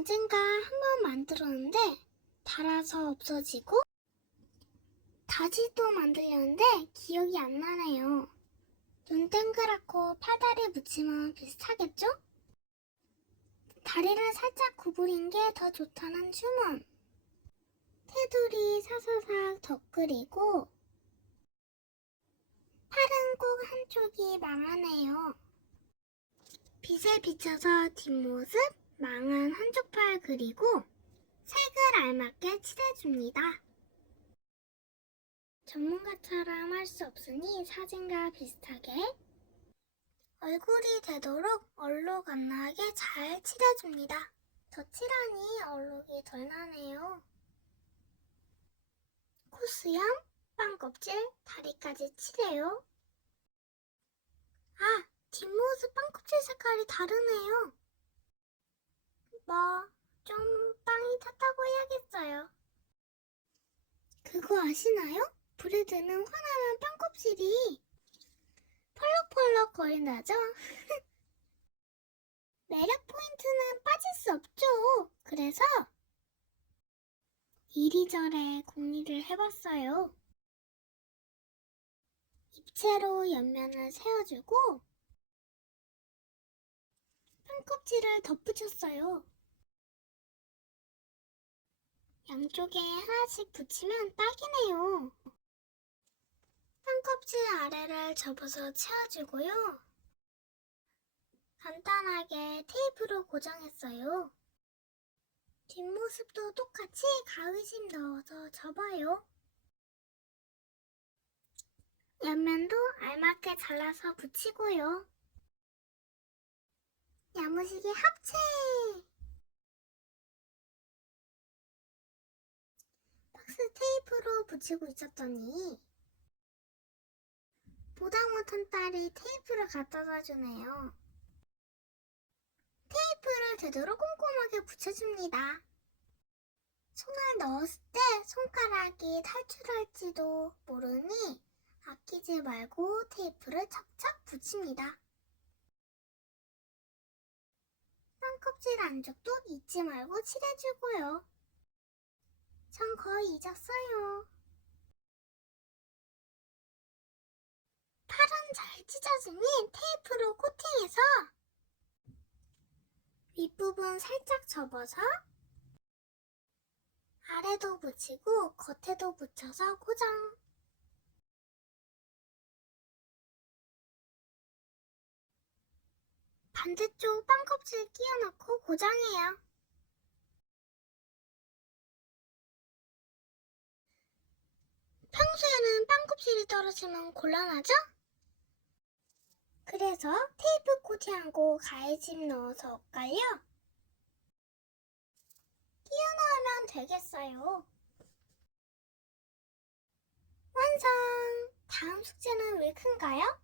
언젠가 한번 만들었는데 닳아서 없어지고 다시 또 만들려는데 기억이 안 나네요. 눈 땡그랗고 팔다리 붙이면 비슷하겠죠? 다리를 살짝 구부린 게 더 좋다는 주문. 테두리 사사삭 덧그리고 팔은 꼭 한쪽이 망하네요. 빛에 비춰서 뒷모습 망한 한쪽 팔 그리고 색을 알맞게 칠해줍니다. 전문가처럼 할 수 없으니 사진과 비슷하게 얼굴이 되도록 얼룩 안 나게 잘 칠해줍니다. 더 칠하니 얼룩이 덜 나네요. 코수염, 빵껍질, 다리까지 칠해요. 아, 뒷모습 빵껍질 색깔이 다르네요. 뭐, 좀 빵이 탔다고 해야겠어요. 그거 아시나요? 브레드는 화나면 빵껍질이 펄럭펄럭 거린다죠? 매력 포인트는 빠질 수 없죠. 그래서 이리저리 공리를 해봤어요. 입체로 옆면을 세워주고 빵 껍질을 덧붙였어요. 양쪽에 하나씩 붙이면 딱이네요. 빵껍질 아래를 접어서 채워주고요. 간단하게 테이프로 고정했어요. 뒷모습도 똑같이 가위심 넣어서 접어요. 옆면도 알맞게 잘라서 붙이고요. 야무지게 합체! 박스 테이프로 붙이고 있었더니 보다 못한 딸이 테이프를 갖다 주네요. 테이프를 되도록 꼼꼼하게 붙여줍니다. 손을 넣었을 때 손가락이 탈출할지도 모르니 아끼지 말고 테이프를 착착 붙입니다. 껍질 안쪽도 잊지 말고 칠해주고요. 전 거의 잊었어요. 팔은 잘 찢어지니 테이프로 코팅해서 윗부분 살짝 접어서 아래도 붙이고 겉에도 붙여서 고정. 반대쪽 빵껍질 끼워 넣고 고정해요. 평소에는 빵껍질이 떨어지면 곤란하죠? 그래서 테이프 코팅하고 가해짐 넣어서 엇갈려 끼워 넣으면 되겠어요. 완성! 다음 숙제는 왜 큰가요?